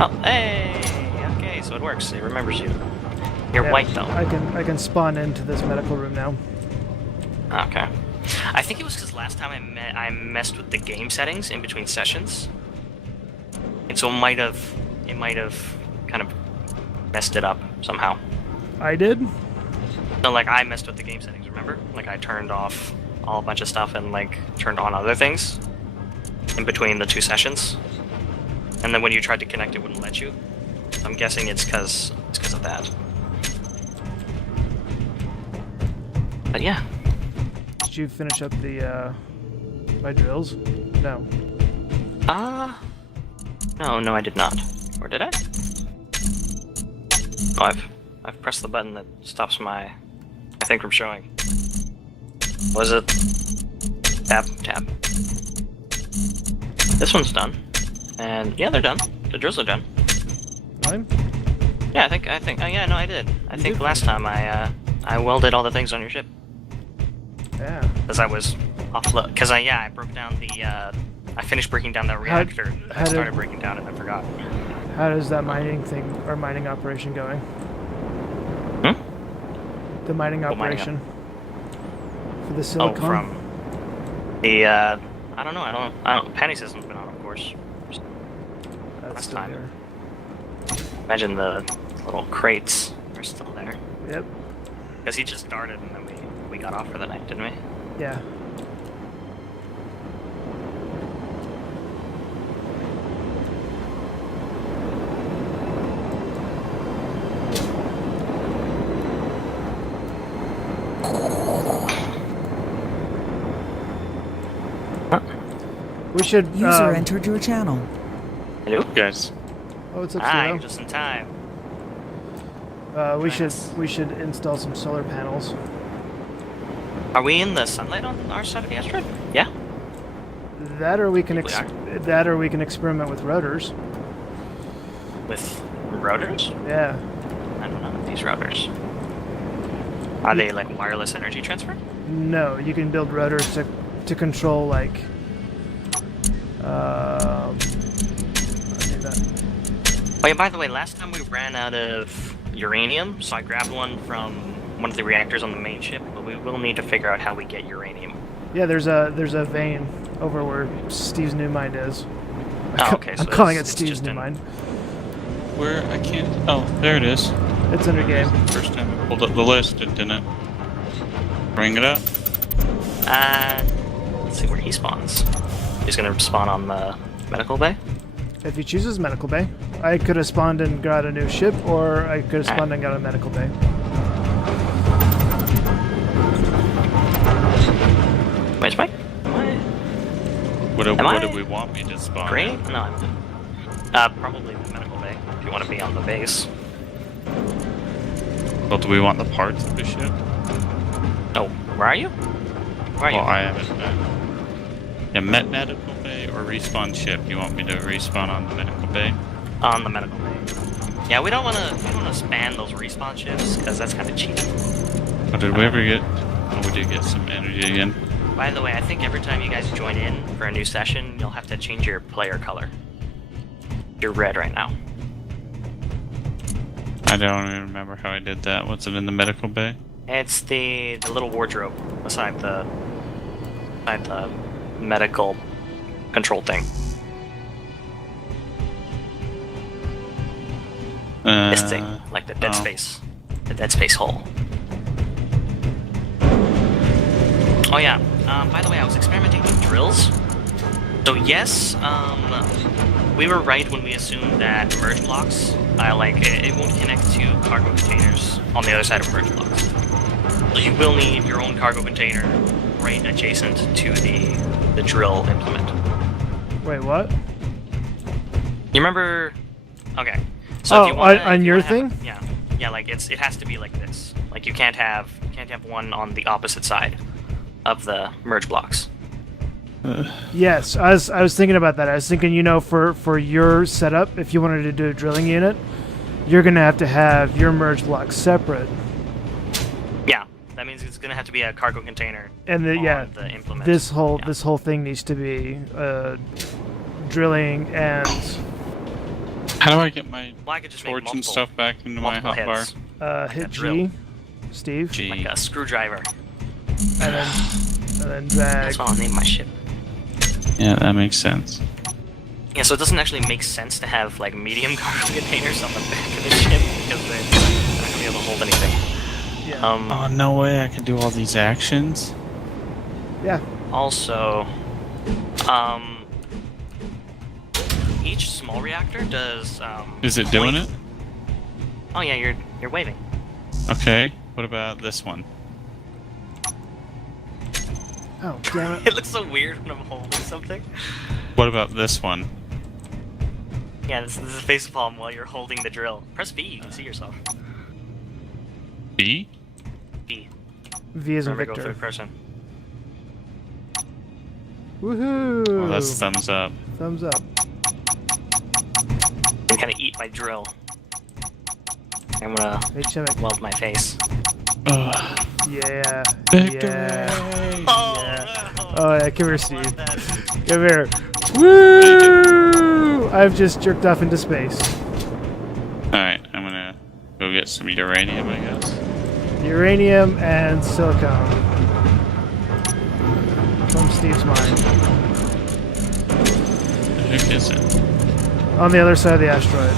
Oh, hey! Okay, so it works. It remembers you. You're white, though. I can spawn into this medical room now. Okay. I think it was because last time I messed with the game settings in between sessions. And so it might have kind of messed it up somehow. I did? So, like, I messed with the game settings, remember? Like, I turned off a bunch of stuff and, like, turned on other things in between the two sessions. And then when you tried to connect, it wouldn't let you. I'm guessing it's because of that. But yeah. Did you finish up the, my drills? No. No, I did not. Or did I? Oh, I've pressed the button that stops my thing from showing. Was it? Tab. This one's done. And yeah, they're done. The drills are done. Mine? Yeah, I think. Oh yeah, no, I did. I think did last time I welded all the things on your ship. Yeah. Because I was offload. Because I broke down the. I finished breaking down that reactor. I started breaking down it and I forgot. How does that mining thing or mining operation going? Hmm? The mining operation for the silicon. Oh, from the. I don't know. Penny system's been on, of course. That's Last still time. there. Imagine the little crates are still there. Yep. Because he just started and then we got off for the night, didn't we? Yeah. We should. User entered your channel. Hello? Guys. Oh, it's up Ah, to you're just in time. we should install some solar panels. Are we in the sunlight on our side of the asteroid? Yeah. That or we can We are. experiment with rotors. With rotors? Yeah. I don't know these rotors. Are they like wireless energy transfer? No, you can build rotors to control like. I think that. Oh yeah, by the way, last time we ran out of uranium, so I grabbed one from one of the reactors on the main ship, but we will need to figure out how we get uranium. Yeah, there's a vein over where Steve's new mine is. Oh, okay. So I'm calling it it's Steve's just new in- mine. Where? I can't. Oh, there it is. It's under game. First time I pulled up the list, it didn't bring it up. Let's see where he spawns. He's gonna spawn on the medical bay. If he chooses medical bay, I could have spawned and got a new ship, or I could have spawned and got a medical bay. Wait, Mike? What I do we want me to spawn? Green? in? No, probably the medical bay, if you want to be on the base. Well, do we want the parts of the ship? Oh, where are you? Where are you? Well, I haven't met. Yeah, medical bay or respawn ship. You want me to respawn on the medical bay? On the medical bay. Yeah, we don't want to span those respawn ships, because that's kind of cheap. Oh, did we ever get... Oh, we did get some energy again. By the way, I think every time you guys join in for a new session, you'll have to change your player color. You're red right now. I don't even remember how I did that. What's it in the medical bay? It's the little wardrobe beside the medical control thing. This thing, like the dead space hole. Oh yeah. By the way, I was experimenting with drills. So yes, we were right when we assumed that merge blocks, it won't connect to cargo containers on the other side of merge blocks. So you will need your own cargo container right adjacent to the drill implement. Wait, what? You remember? Okay. So if you wanna, on if you your wanna have thing? yeah, like it has to be like this. Like you can't have one on the opposite side of the merge blocks. Yes, I was thinking about that. I was thinking, for your setup, if you wanted to do a drilling unit, you're gonna have to have your merge block separate. Yeah, that means it's gonna have to be a cargo container. And the implement. this whole thing needs to be drilling and How do I get my Well, I could just make torch and multiple, stuff back into my multiple hotbar? hits. Hit a G, drill. Steve, G. Like a screwdriver. and then drag. That's what I'll name my ship. Yeah, that makes sense. Yeah, so it doesn't actually make sense to have like medium cargo containers on the back of the ship because they're not gonna be able to hold anything. Yeah. Oh, no way I can do all these actions? Yeah. Also, each small reactor does. Is it doing it? Oh yeah, you're waving. Okay. What about this one? Oh, damn it. It looks so weird when I'm holding something. What about this one? Yeah, this is a facepalm while you're holding the drill. Press B, you can see yourself. B? B. V is in Remember, go Victor. third person. Woohoo! Oh, that's thumbs up. Thumbs up. I'm gonna eat my drill. I'm gonna Hey, Chimmick. weld my face. Ugh. Yeah. Victory! Yeah. Oh, Yeah. no. Oh, yeah, come here, I Steve. want that. Come here. Woo! I've just jerked off into space. Alright, I'm gonna go get some uranium, I guess. Uranium and silicone. From Steve's mine. The heck is it? On the other side of the asteroid.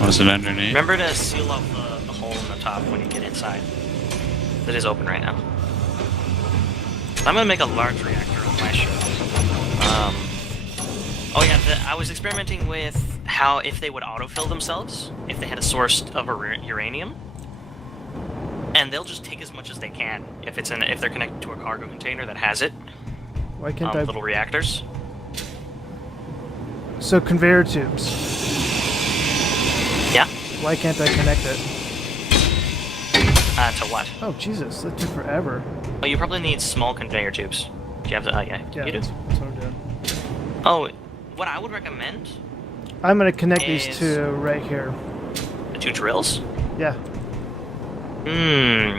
Was it underneath? Remember to seal off the hole in the top when you get inside. It is open right now. I'm gonna make a large reactor on my ship. Oh yeah, I was experimenting with how if they would autofill themselves, if they had a source of uranium, and they'll just take as much as they can if if they're connected to a cargo container that has it. Why can't I? Little reactors. So conveyor tubes. Yeah. Why can't I connect it? To what? Oh Jesus, that took forever. Oh, you probably need small conveyor tubes. Do you have the? Oh yeah, Yeah, you do. that's what I'm doing. Oh, what I would recommend I'm gonna connect Is- these two right here. the two drills. Yeah,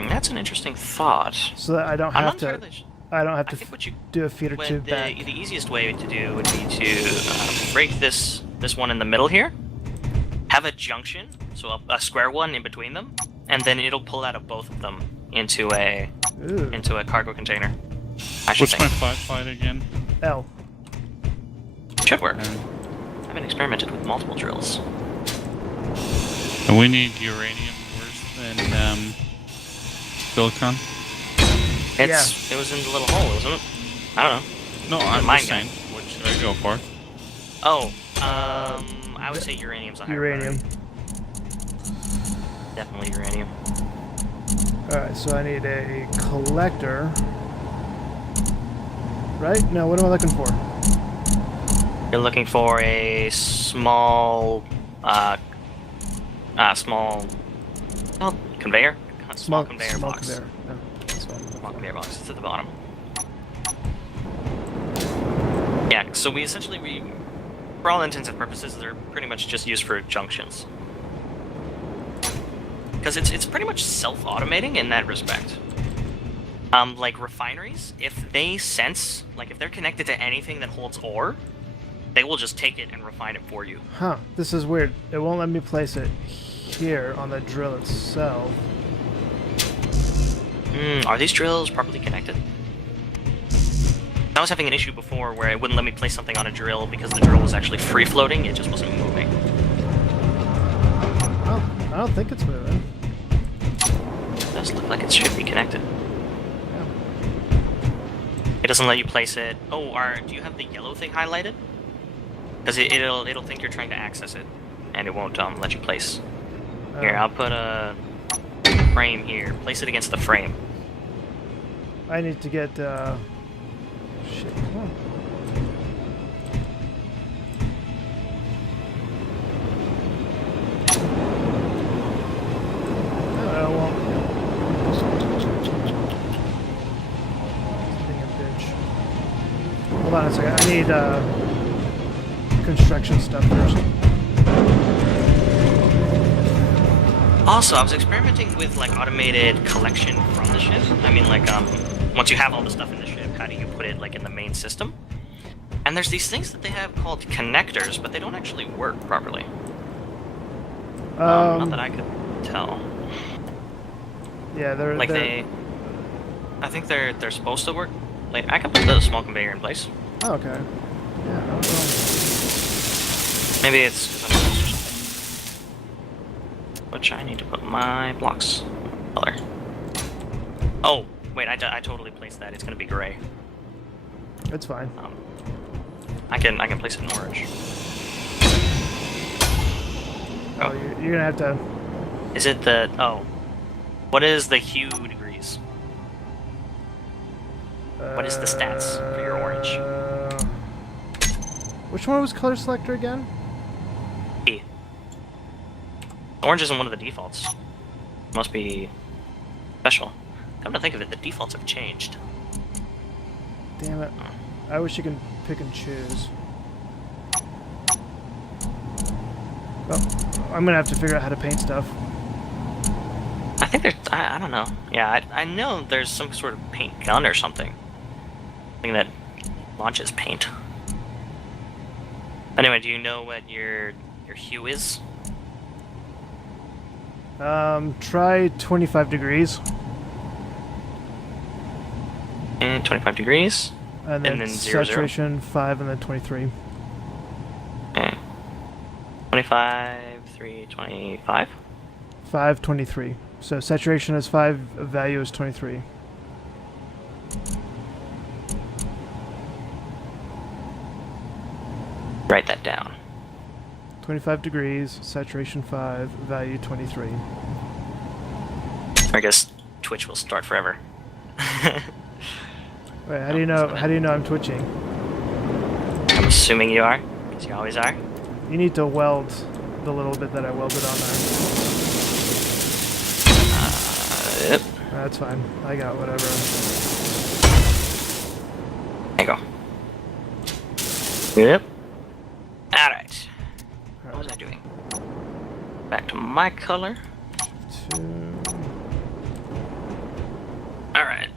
That's an interesting thought. so that I don't I'm have not to. entirely sure. I don't have I to think what you do a feeder tube back. the easiest way to do would be to break this one in the middle here, have a junction, so a square one in between them, and then it'll pull out of both of them into a Ooh. cargo container. I should What's my think. flashlight again? L. Should work. I haven't experimented with multiple drills. And we need uranium worse than silicon? Yeah. It was in the little hole, wasn't it? I don't know. No, I'm Mine just saying. What should I go for? Oh, I would say uranium's a higher Uranium. priority. Definitely uranium. Alright, so I need a collector. Right? No, what am I looking for? You're looking for a small, conveyor? Small conveyor small box. Conveyor. No, Small conveyor box. It's at the bottom. Yeah, so we essentially, for all intents and purposes, they're pretty much just used for junctions. Because it's pretty much self-automating in that respect. Like refineries, if they sense, like if they're connected to anything that holds ore, they will just take it and refine it for you. Huh, this is weird. It won't let me place it here on the drill itself. Are these drills properly connected? I was having an issue before where it wouldn't let me place something on a drill because the drill was actually free-floating, it just wasn't moving. Oh, I don't think it's moving. It does look like it should be connected. Yeah. It doesn't let you place it. Oh, do you have the yellow thing highlighted? Because it'll think you're trying to access it, and it won't let you place. Here, I'll put a frame here. Place it against the frame. I need to get, shit, come on. Oh, well. Being a bitch. Hold on a second. I need, construction stuff first. Also, I was experimenting with like automated collection from the ship. I mean, like once you have all the stuff in the ship, how do you put it like in the main system? And And there's these things that they have called connectors, but they don't actually work properly. Not that I could tell. Yeah, they're Like they're... I think they're supposed to work. Like I can put the small conveyor in place. Oh, okay. Yeah. I don't know. Maybe it's because I'm close or something. Which I need to put my blocks color. Oh wait, I totally placed that. It's gonna be gray. It's fine. I can place it in orange. Oh, you're gonna have to. Is it the What is the hue degrees? What is the stats for your orange? Which one was color selector again? E. Orange isn't one of the defaults. Must be special. Come to think of it, the defaults have changed. Damn it. I wish you could pick and choose. Well, I'm gonna have to figure out how to paint stuff. I think there's... I don't know. Yeah, I know there's some sort of paint gun or something. Something that launches paint. Anyway, do you know what your hue is? Try 25 degrees. And 25 degrees. And then, 0, 0. saturation 5 and then 23. Okay. 25, 3, 25? 5, 23. So saturation is 5, value is 23. Write that down. 25 degrees, saturation 5, value 23. I guess Twitch will start forever. Wait, how do you know? How do you know I'm twitching? I'm assuming you are, because you always are. You need to weld the little bit that I welded on there. Yep. That's fine. I got whatever. There you go. Yep. Alright. What was I doing? Back to my color. 2. Alright.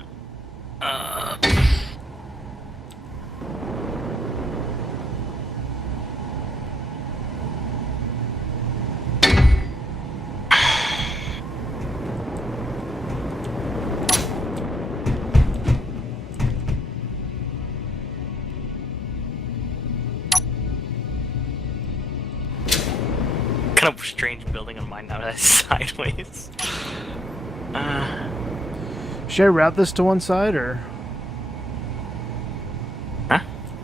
Kind of strange building on mine now that's sideways. Should I route this to one side or? Huh?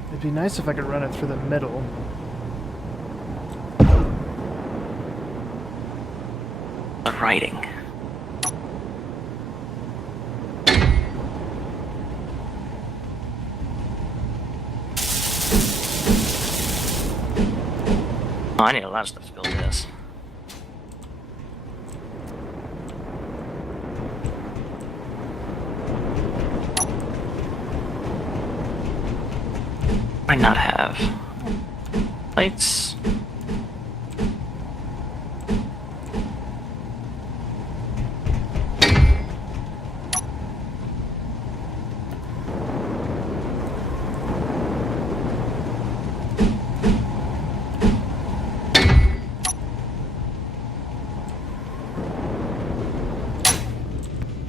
It'd be nice if I could run it through the middle. The writing. Oh, I need a lot of stuff to build this. Might not have lights.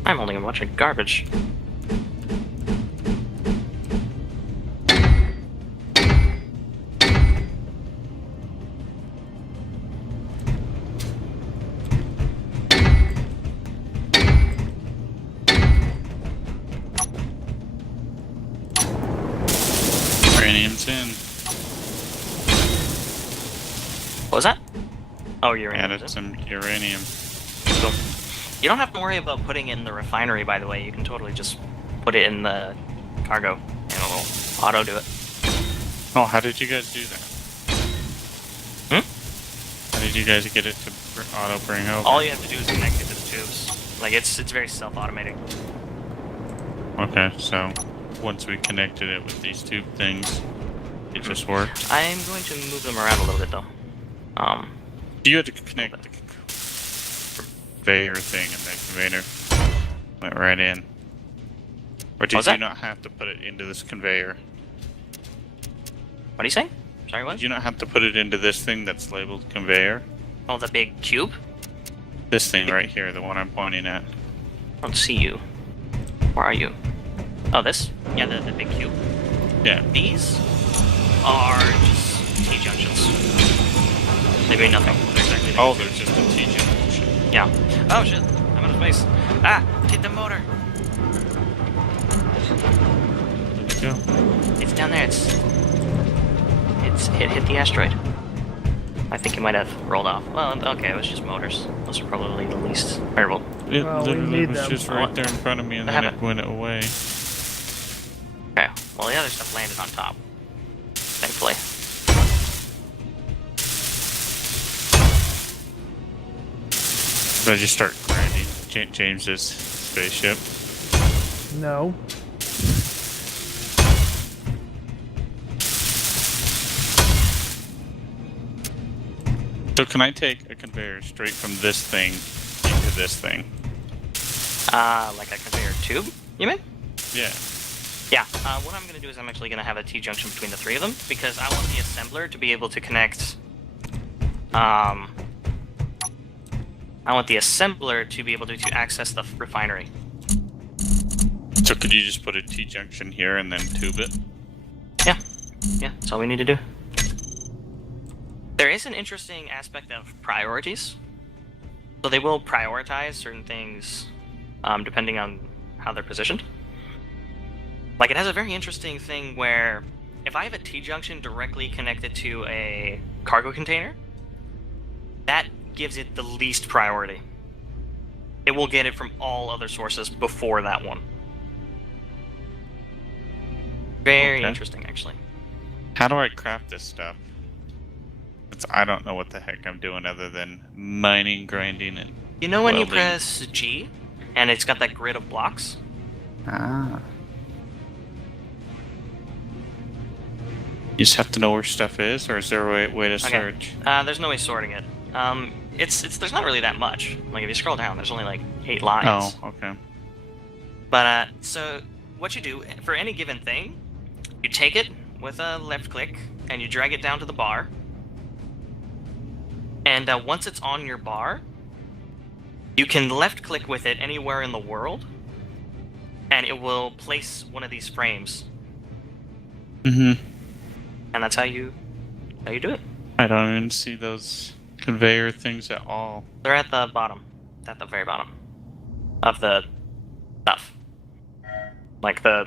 I'm holding a bunch of garbage. Uranium's in. What was that? Oh, you're in. Added some uranium. Cool. You don't have to worry about putting it in the refinery, by the way. You can totally just put it in the cargo, and it'll auto do it. Oh, how did you guys do that? Hmm? How did you guys get it to auto bring over? All you have to do is connect it to the tubes. Like, it's very self-automating. Okay, so once we connected it with these tube things, it just worked. I'm going to move them around a little bit, though. You had to connect the conveyor thing, and the conveyor went right in. Or did you not have to put it into this conveyor? What are you saying? Sorry, what? Did you not have to put it into this thing that's labeled conveyor? Oh, the big cube? This thing right here, the one I'm pointing at. I don't see you. Where are you? Oh, this? Yeah, the big cube. Yeah. These are just T-junctions. They mean nothing. They're exactly Oh, there's just a T-junction. Yeah. Oh, shit. I'm out of space. Ah! Hit the motor! Let's go. It's down there. It's hit the asteroid. I think it might have rolled off. Well, okay, it was just motors. Those are probably the least terrible. It Well, we literally need was them. just right there in front of me, and I then have it it. went away. Okay. Well, the other stuff landed on top. Thankfully. Should I just start grinding James's spaceship? No. So can I take a conveyor straight from this thing into this thing? Like a conveyor tube, you mean? Yeah. Yeah, what I'm going to do is I'm actually going to have a T-junction between the three of them, because I want the assembler to be able to connect, I want the assembler to be able to access the refinery. So could you just put a T-junction here and then tube it? Yeah, that's all we need to do. There is an interesting aspect of priorities. So they will prioritize certain things depending on how they're positioned. Like, it has a very interesting thing where if I have a T-junction directly connected to a cargo container, that gives it the least priority. It will get it from all other sources before that one. Very Okay. interesting, actually. How do I craft this stuff? I don't know what the heck I'm doing other than mining, grinding, and You know when you welding. press G, and it's got that grid of blocks? Ah. You just have to know where stuff is, or is there a way to search? There's no way sorting it. There's not really that much. Like, if you scroll down, there's only like 8 lines. Oh, okay. But, so, what you do, for any given thing, you take it with a left click, and you drag it down to the bar. And once it's on your bar, you can left click with it anywhere in the world, and it will place one of these frames. Mm-hmm. And that's how you do it. I don't even see those conveyor things at all. They're at the bottom. At the very bottom of the stuff. Like, the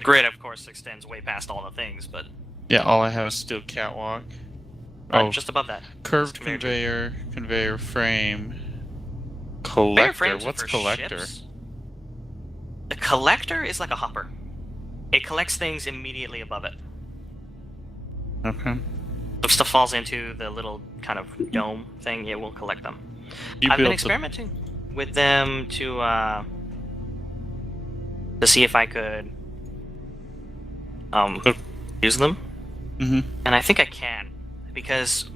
grid, of course, extends way past all the things, but Yeah, all I have is steel catwalk. just above that. Curved conveyor conveyor frame, Conveyor collector. frames are What's for collector? ships. The collector is like a hopper. It collects things immediately above it. Okay. If stuff falls into the little kind of dome thing, it will collect them. You I've been built experimenting with them to see if I could use them, Mm-hmm. and I think I can, because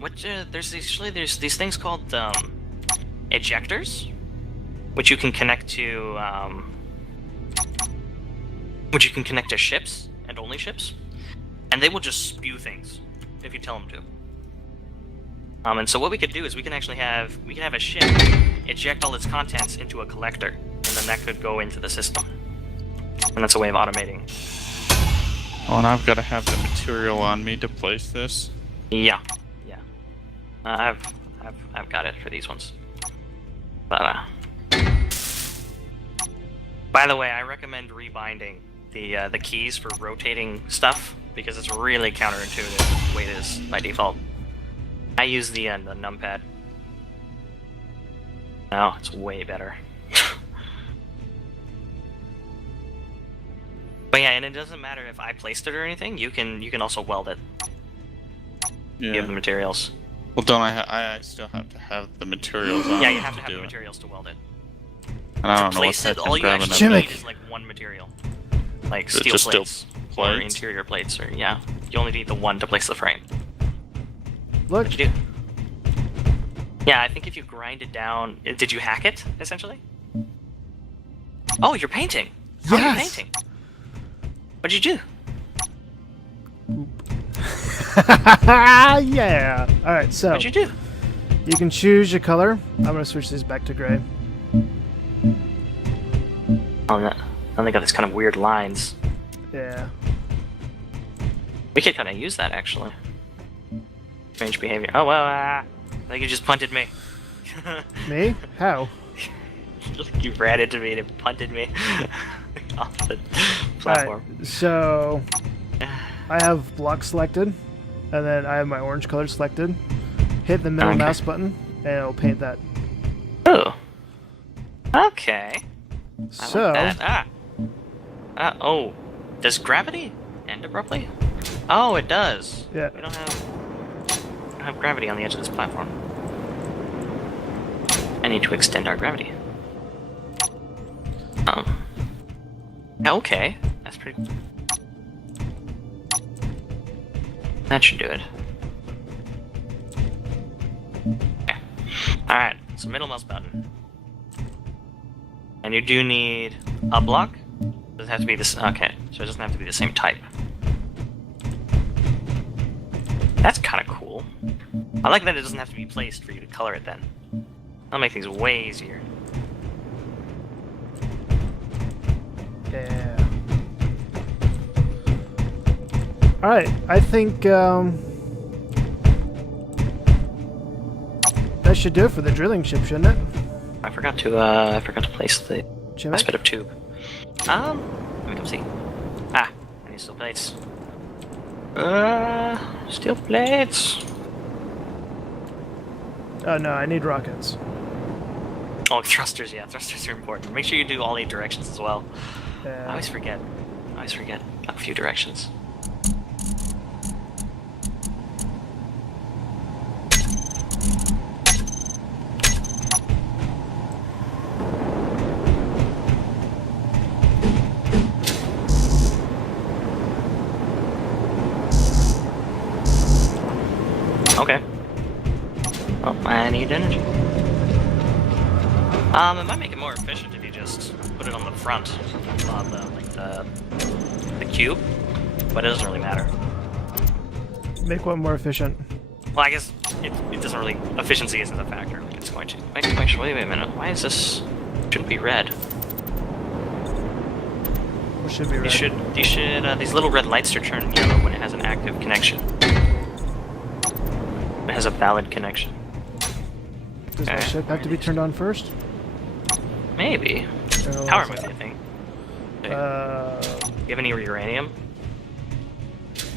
there's these things called ejectors, which you can connect to ships, and only ships, and they will just spew things if you tell them to. And so what we could do is we can have a ship eject all its contents into a collector, and then that could go into the system. And that's a way of automating. Oh, and I've got to have the material on me to place this. Yeah. I've got it for these ones. But by the way, I recommend rebinding the keys for rotating stuff, because it's really counterintuitive the way it is by default. I use the numpad. No, it's way better. But yeah, and it doesn't matter if I placed it or anything. You can also weld it. You have the materials. Well, don't I still have to have the materials on. Yeah, you have to have do the it. materials to weld it. And I don't To know what place it, that all you grabbing actually Jimmick. need is like one material, like Is it steel just steel plates or plates? interior plates, or yeah. You only need the one to place the frame. Look, What'd you do? Yeah, I think if you grind it down, did you hack it essentially? Oh, you're painting. How are you Yes! painting? What'd you do? Yeah. All right, so What'd you do? you can choose your color. I'm gonna switch these back to gray. Oh, no. Then they got these kind of weird lines. Yeah. We could kind of use that, actually. Strange behavior. Oh, well, I think you just punted me. Me? How? You ran into me and punted me off the platform. Alright, so I have block selected, and then I have my orange color selected. Hit the middle Okay. mouse button, and it'll paint that. Oh. Okay. I So, like that. Oh. Does gravity end abruptly? Oh, it does. yeah. We don't have gravity on the edge of this platform. I need to extend our gravity. Okay. That's pretty... That should do it. Okay. Alright, so middle mouse button. And you do need a block? Does it have to be this? Okay, so it doesn't have to be the same type. That's kind of cool. I like that it doesn't have to be placed for you to color it then. That'll make things way easier. Yeah. Alright, I think that should do it for the drilling ship, shouldn't it? I forgot to place the Jimmy? last bit of tube. Let me come see. Ah, I need steel plates. Steel plates. Oh no, I need rockets. Oh, thrusters, yeah, thrusters are important. Make sure you do all 8 directions as well. I Yeah. always forget a few directions. Okay. Oh, I need energy. It might make it more efficient if you just put it on the front of the cube, but it doesn't really matter. Make one more efficient. Well, I guess it doesn't really... Efficiency isn't a factor. Like it's going to... Wait a minute. Why is this... Shouldn't be red. What should be red? These little red lights are turning yellow when it has an active connection. It has a valid connection. Does my ship have to be turned on first? Maybe. Or Power else- might be a thing. Do you Uh, have any uranium?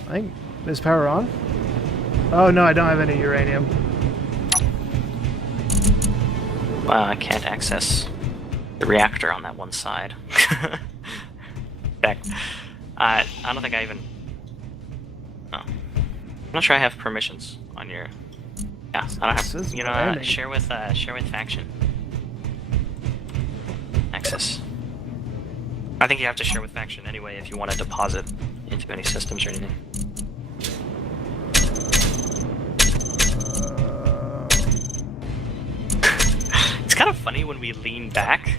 I think is power on? Oh no, I don't have any uranium. Well, I can't access the reactor on that one side. In fact, I don't think I even... No. I'm not sure I have permissions on your... Yeah, I don't This have... is You know, random. share with faction. Access. I think you have to share with faction anyway if you want to deposit into any systems or anything. It's kind of funny when we lean back.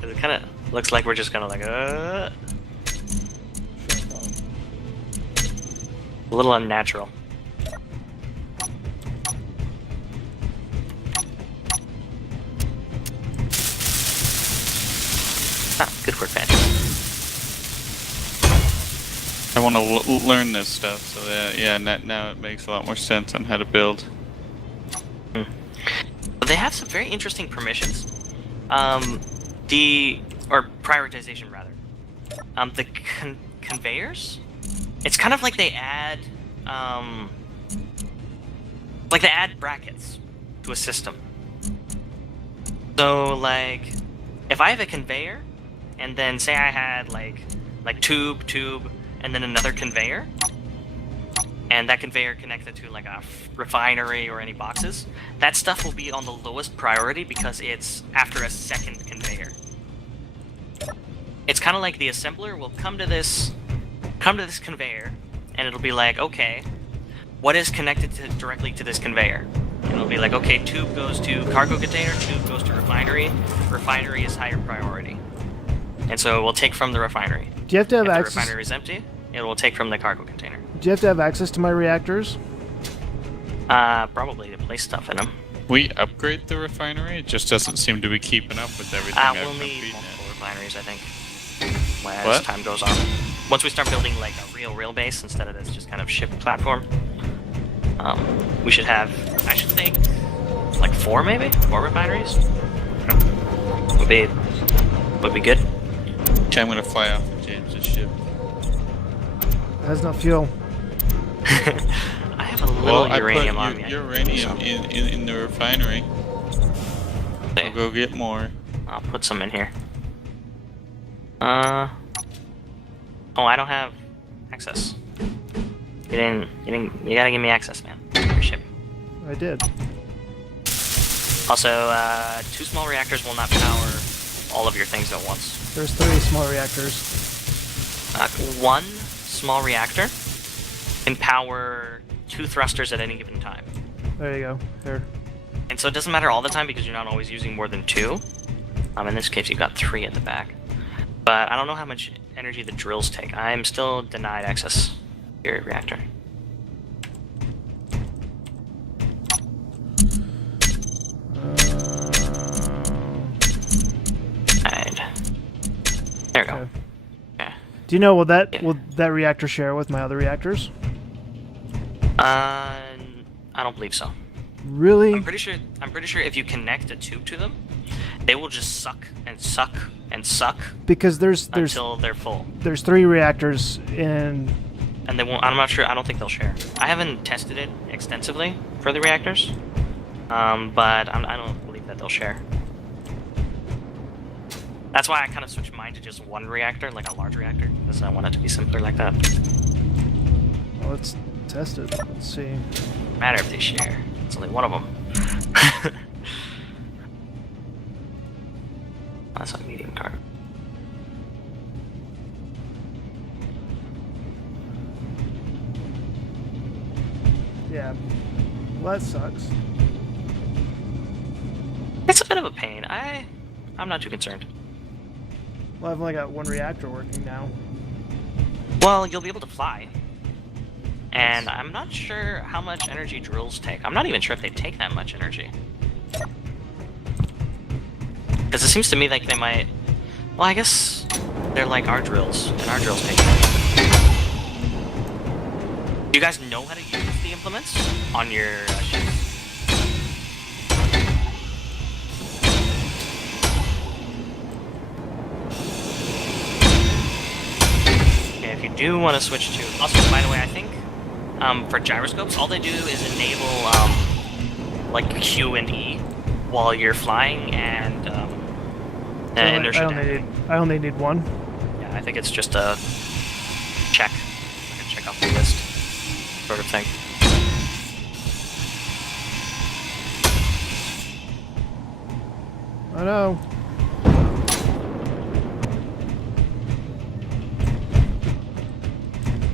'Cause it kind of looks like we're just kind of like, a little unnatural. Ah, good work, Patrick. I want to learn this stuff, so that, yeah, now it makes a lot more sense on how to build. They have some very interesting permissions. Or prioritization rather. The conveyors. It's kind of like they add, brackets to a system. So like, if I have a conveyor, and then say I had like tube, and then another conveyor, and that conveyor connected to like a refinery or any boxes, that stuff will be on the lowest priority because it's after a second conveyor. It's kind of like the assembler will come to this conveyor, and it'll be like, okay, what is connected directly to this conveyor? And it'll be like, okay, tube goes to cargo container, tube goes to refinery is higher priority. And so it will take from the refinery. Do you have to have If the access? refinery is empty, it will take from the cargo container. Do Do you have to have access to my reactors? Probably to place stuff in them. We upgrade the refinery? It just doesn't seem to be keeping up with everything I've We'll been need feeding multiple it. refineries, I think, as What? time goes on. Once we start building like a real base instead of this just kind of ship platform, we should have, I should think, like 4 maybe? 4 refineries? Would be good. Okay, I'm gonna fly off of James's ship. It has no fuel. I have a little uranium I on put me. uranium in the refinery. Okay. I'll go get more. I'll put some in here. Oh, I don't have access. You gotta give me access, man. Your ship. I did. Also, 2 small reactors will not power all of your things at once. There's 3 small reactors. 1 small reactor can power 2 thrusters at any given time. There you go. There. And so it doesn't matter all the time because you're not always using more than 2. In this case, you've got 3 at the back. But I don't know how much energy the drills take. I'm still denied access to your reactor. Right. There we go. Okay. Okay. Do you know will Yeah. that reactor share with my other reactors? I don't believe so. Really? I'm pretty sure if you connect a tube to them, they will just suck and suck and suck Because there's until they're full. there's 3 reactors in. And they won't. I'm not sure. I don't think they'll share. I haven't tested it extensively for the reactors, but I don't believe that they'll share. That's why I kind of switched mine to just 1 reactor, like a large reactor, because I want it to be simpler like that. Well, let's test it. Let's see. No matter if they share. It's only one of them. That's a medium card. Yeah. Well, that sucks. It's a bit of a pain. I'm not too concerned. Well, I've only got 1 reactor working now. Well, you'll be able to fly. And I'm not sure how much energy drills take. I'm not even sure if they take that much energy. Because it seems to me like they might... Well, I guess they're like our drills, and our drills take energy. Do you guys know how to use the implements on your ships? Okay, if you do want to switch to... Also, by the way, I think for gyroscopes, all they do is enable like Q and E while you're flying and inertia damping. I only need 1. Yeah, I think it's just a check. I can check off the list, sort of thing. I know.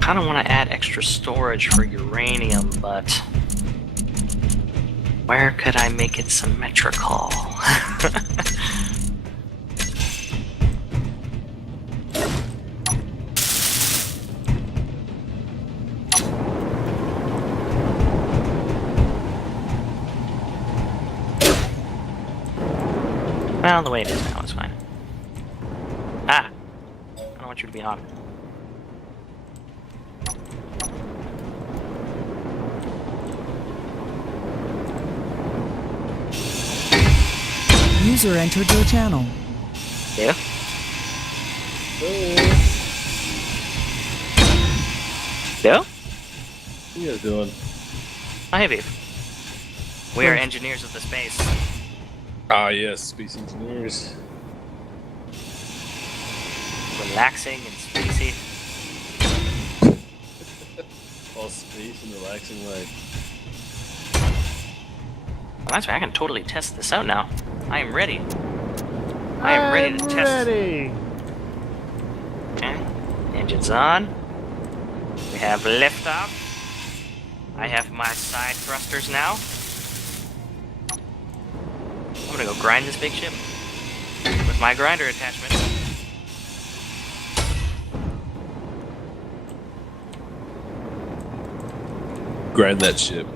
Kind of want to add extra storage for uranium, but where could I make it symmetrical? Well, the way it is now is fine. Ah! I don't want you to be on. User entered your channel. Yeah? Yeah? What are you guys doing? Hi, Beef. We are engineers of the space. Ah, yes, space engineers. Relaxing and spacey. All space and relaxing life. Well, that's right, I can totally test this out now. I am ready. I am ready to test. Ready. Okay. Engines on. We have liftoff. I have my side thrusters now. I'm gonna go grind this big ship with my grinder attachment. grind that ship.